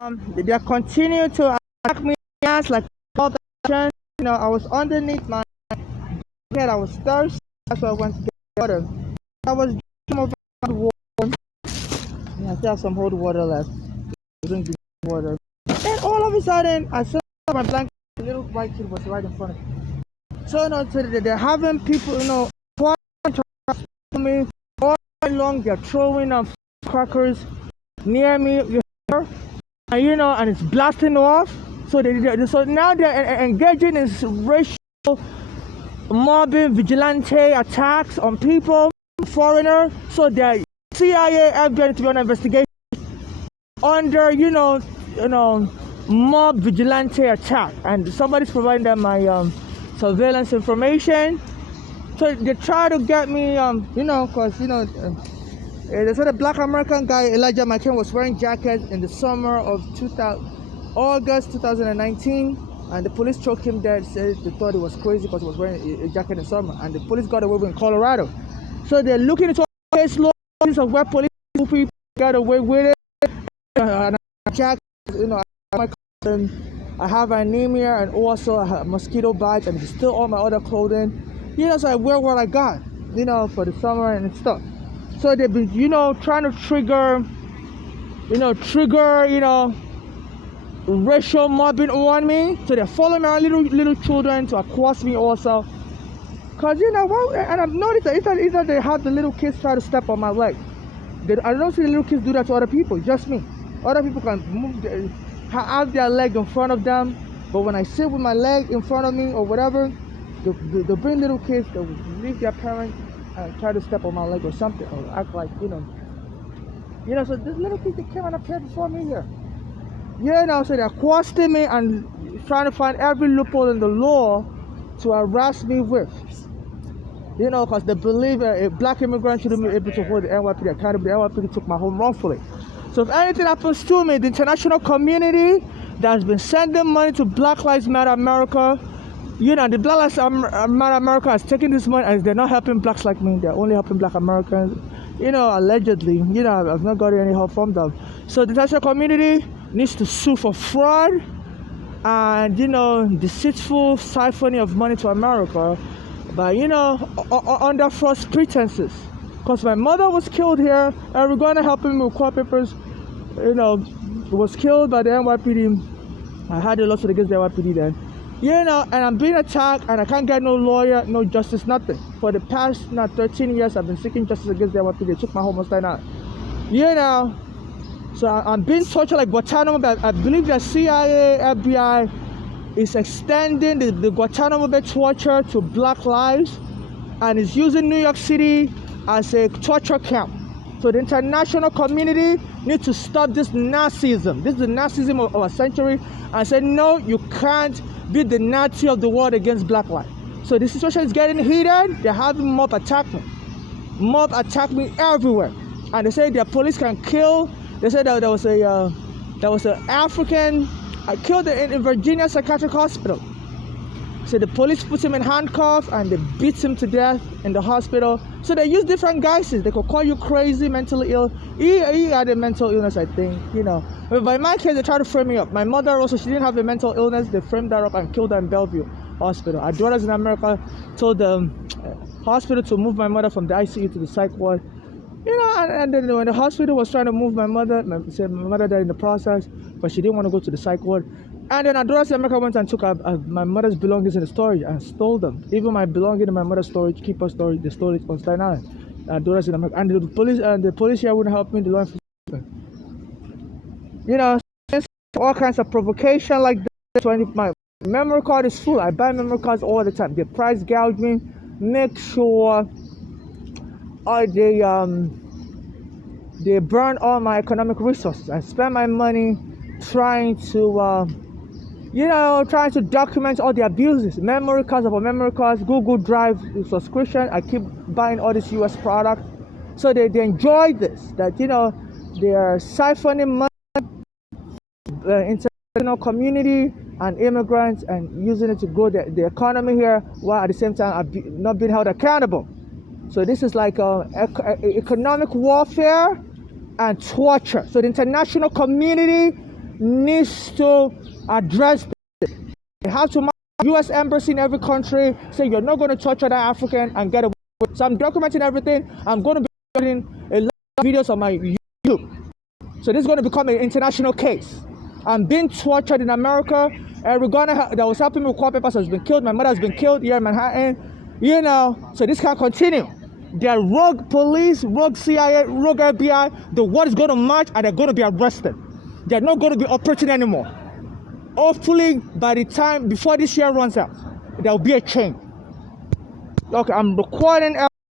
they continue to attack me as like all the actions. I was underneath my head. I was thirsty. That's why I went to get water. I was drinking some of the water. Yeah, I still have some cold water left. Drinking water. And all of a sudden, I saw my blanket. A little white kid was right in front of me. So, so they're having people, trying to me all night long. They're throwing crackers near me, and it's blasting off. So so now they're engaging in racial mobbing, vigilante attacks on people, foreigners. So they're CIA, FBI to be on investigation under, mob vigilante attack, and somebody's providing them my surveillance information. So they try to get me, because they said the Black American guy Elijah McCain was wearing jackets in the summer of August 2019, and the police choked him dead. Said they thought it was crazy because he was wearing a jacket in summer, and the police got away with it in Colorado. So they're looking into case laws of where police people got away with it. And jacket, I have anemia and also I have mosquito bites, and still all my other clothing. So I wear what I got, for the summer and stuff. So they've been, trying to trigger racial mobbing on me. So they're following my little children to accost me also. Cause and I've noticed that either they have the little kids try to step on my leg. I don't see the little kids do that to other people, just me. Other people can have their leg in front of them, but when I sit with my leg in front of me or whatever, they bring little kids, they leave their parents and try to step on my leg or something, or act like, so this little kids, they came and appeared before me here. So they're accosting me and trying to find every loophole in the law to harass me with. Because they believe a black immigrant shouldn't be able to hold the NYPD accountable. The NYPD took my home wrongfully. So if anything happens to me, the international community that's been sending money to Black Lives Matter America, the Black Lives Matter America has taken this money as they're not helping blacks like me. They're only helping black Americans, allegedly. I've not got any help from them. So the international community needs to sue for fraud and, deceitful siphoning of money to America by, under false pretenses. Because my mother was killed here, and we're going to help him with court papers. Was killed by the NYPD. I had a lawsuit against the NYPD then. And I'm being attacked, and I can't get no lawyer, no justice, nothing. For the past 13 years, I've been seeking justice against the NYPD. They took my home last night. So I'm being tortured like Guantanamo Bay. I believe the CIA, FBI is extending the Guantanamo Bay torture to Black lives, and is using New York City as a torture camp. So the international community needs to stop this Nazism. This is the Nazism of our century, and say, no, you can't be the Nazi of the world against Black life. So the situation is getting heated. They're having mob attack me. Mob attack me everywhere. And they say their police can kill. They said that there was an African killed in Virginia Psychiatric Hospital. So the police put him in handcuffs and they beat him to death in the hospital. So they use different guises. They could call you crazy, mentally ill. He had a mental illness, I think, But in my case, they tried to frame me up. My mother also, she didn't have a mental illness. They framed her up and killed her in Bellevue Hospital. Our daughters in America told the hospital to move my mother from the ICU to the psych ward. And then when the hospital was trying to move my mother, my mother died in the process, but she didn't want to go to the psych ward. And then Adoras America went and took my mother's belongings in the storage and stole them. Even my belongings in my mother's storage, keeper storage, they stole it on Staten Island. Adoras in America. And the police here wouldn't help me, the law enforcement. All kinds of provocation like this. When my memory card is full, I buy memory cards all the time. They price gouge me, make sure they burn all my economic resources. I spend my money trying to document all the abuses. Memory cards upon memory cards, Google Drive subscription. I keep buying all this US product. So they enjoy this, that, they are siphoning money, international community and immigrants, and using it to grow the economy here, while at the same time not being held accountable. So this is like economic warfare and torture. So the international community needs to address this. They have to U.S. embassy in every country say you're not going to torture that African and get away. So I'm documenting everything. I'm going to be doing a lot of videos on my YouTube. So this is going to become an international case. I'm being tortured in America. Regarding that was helping me with court papers has been killed. My mother has been killed here in Manhattan. You know, so this can't continue. They're rogue police, rogue CIA, rogue FBI. The world is going to march and they're going to be arrested. They're not going to be operating anymore. Hopefully, by the time before this year runs out, there will be a change. Okay, I'm recording.